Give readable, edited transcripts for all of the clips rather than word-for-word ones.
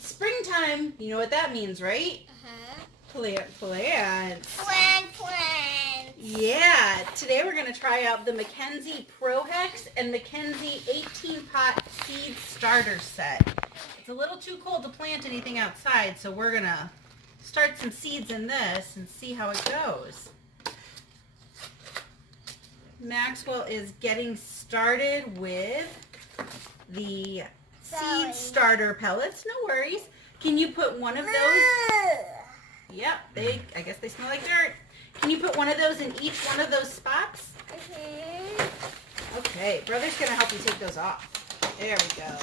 It's springtime. You know what that means, right? Plants. Plant. Yeah. Today we're going to try out the Mackenzie Pro-Hex and Mackenzie 18-pot seed starter set. It's a little too cold to plant anything outside, so we're going to start some seeds in this and see how it goes. Maxwell is getting started with the seed starter pellets. No worries. Can you put one of those? Yep, I guess they smell like dirt. Can you put one of those in each one of those spots? Okay, brother's gonna help you take those off. There we go.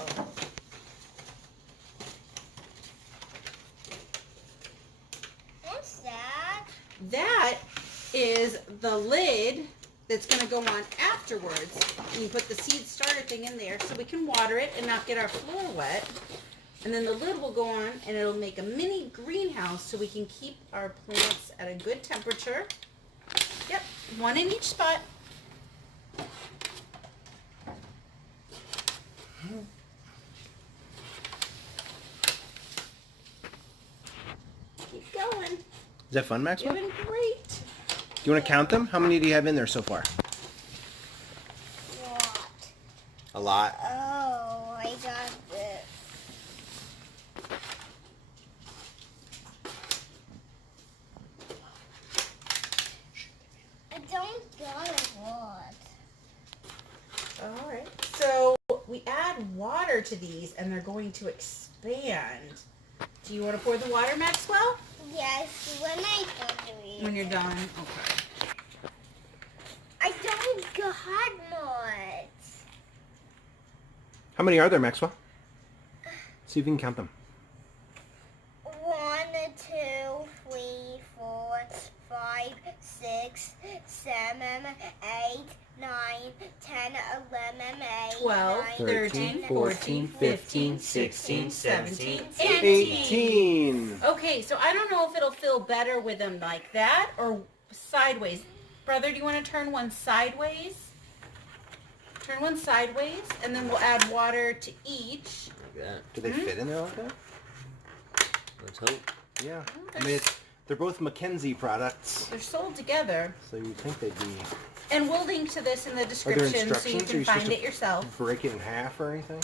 What's that? That is the lid that's going to go on afterwards. And you put the seed starter thing in there so we can water it and not get our floor wet. And then the lid will go on and it'll make a mini greenhouse so we can keep our plants at a good temperature. Yep, one in each spot. Keep going. Is that fun, Maxwell? Doing great. Do you want to count them? How many do you have in there so far? What? A lot. Oh, I got this. I don't got a lot. All right. So we add water to these and they're going to expand. Do you want to pour the water, Maxwell? Yes, when I go to eat. When you're done. Okay. I don't got much. How many are there, Maxwell? See if you can count them. 1, 2, 3, 4, 5, 6, 7, 8, 9, 10, 11, 12, 13, 14, 15, 16, 17, 18. Okay, so I don't know if it'll feel better with them like that or sideways. Brother, do you want to turn one sideways? Turn one sideways, and then we'll add water to each. Do they fit in there like that? Let's hope. Yeah. I mean, they're both Mackenzie products, They're sold together. so you'd think they'd be... And we'll link to this in the Are there description so you instructions? Are can you find supposed it yourself. to break it in half or anything?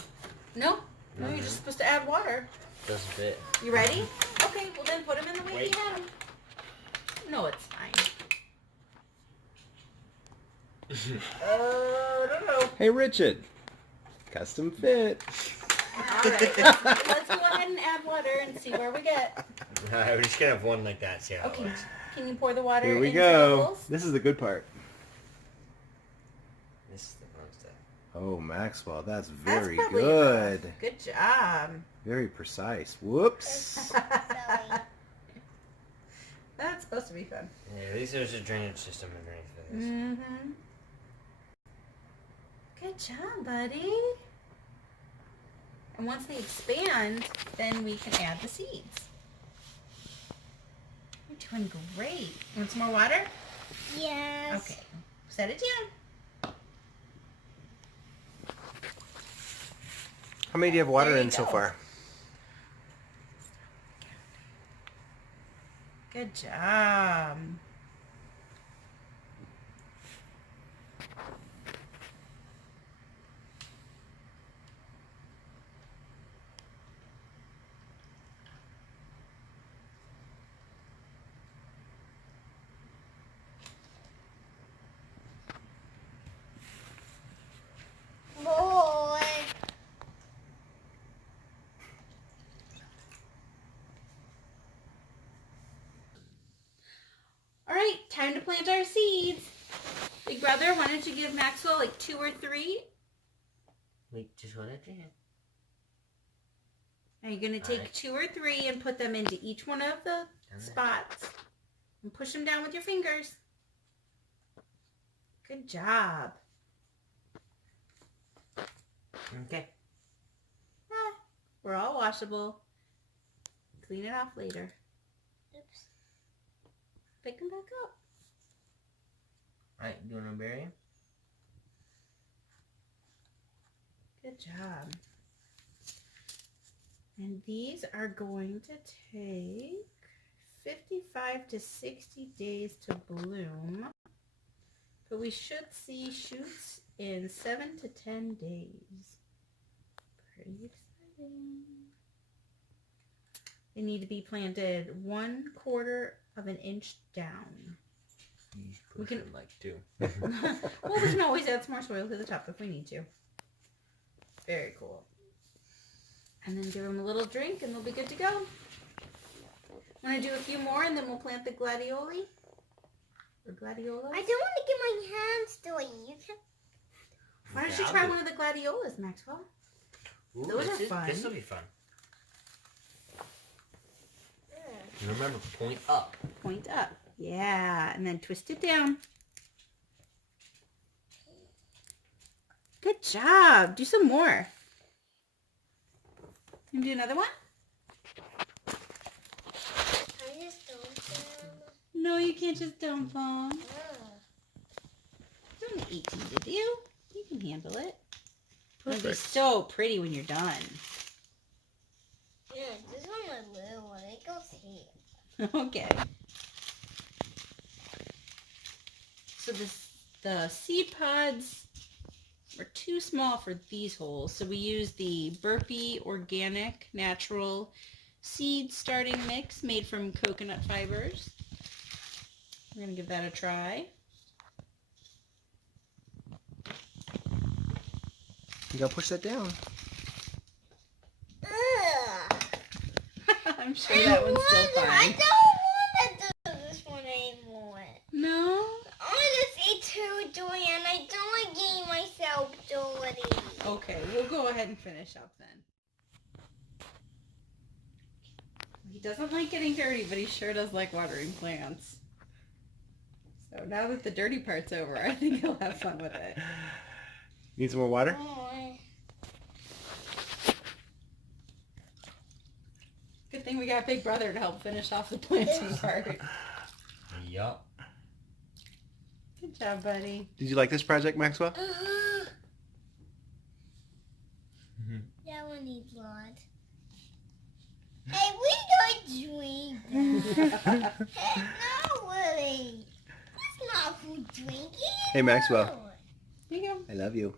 No, you're just supposed to add water. Doesn't fit. You ready? Okay, well then put them in the way Wait. you had them. No, it's fine. I don't know. Hey, Richard. Custom fit. All right, let's go ahead and add water and see where we get. Alright, we're just gonna have one like that. See how it Okay, works. can you pour the water Here we into the go. bowls? This is the good part. This is the fun stuff. Oh, Maxwell, that's That's very probably good. enough. Good job. Very precise. Whoops. Silly. That's supposed to be fun. Yeah, at least there's a drainage system underneath this. Mm-hmm. Good job, buddy. And once they expand, then we can add the seeds. You're doing great. You want some more water? Yes. Okay. Set it down. How many do you have water There you in so go. far? Good job. Boy. All right, time to plant our seeds. Big brother, why don't you give Maxwell like 2 or 3? Wait, just one at your hand. Now you're going to take Alright. 2 or 3 and put them into each one of the spots. And push them down with your fingers. Good job. Okay. We're all washable. Clean it off later. Oops. Pick them back up. Alright, do you want to bury him? Good job. And these are going to take 55 to 60 days to bloom. But we should see shoots in 7 to 10 days. Pretty exciting. They need to be planted 1/4 of an inch down. We can like to. well, we can always add some more soil to the top if we need to. Very cool. And then give them a little drink and they'll be good to go. Want to do a few more and then we'll plant the gladioli? Or gladiolas? I don't want to get my hands dirty. You can. Why don't you try one of the gladiolas, Maxwell? Ooh, Those are fun. This will be fun. And remember, point up. Point up. Yeah, and then twist it down. Good job. Do some more. Can you do another one? I just don't them. No, you can't just dump them. Oh. You're only 18, did you? You can handle it. It'll be Perfect. so pretty when you're done. Yeah, this one a little one. It goes here. Okay. So the seed pods are too small for these holes, so we use the Burpee Organic Natural Seed Starting Mix made from coconut fibers. We're going to give that a try. You gotta push that down. Ugh. I'm sure that one's still I fine. don't want to do this one anymore. No? I want to say too dirty, and I don't want to get myself dirty. Okay, we'll go ahead and finish up then. He doesn't like getting dirty, but he sure does like watering plants. So now that the dirty part's over, I think he'll have fun with it. Need some more water? Good thing we got Big Brother to help finish off the planting part. Yup. Good job, buddy. Did you like this project, Maxwell? That one needs blood. Hey, we don't drink that. No, Willie. That's not food drinking. Hey, Maxwell. Here you go. I love you.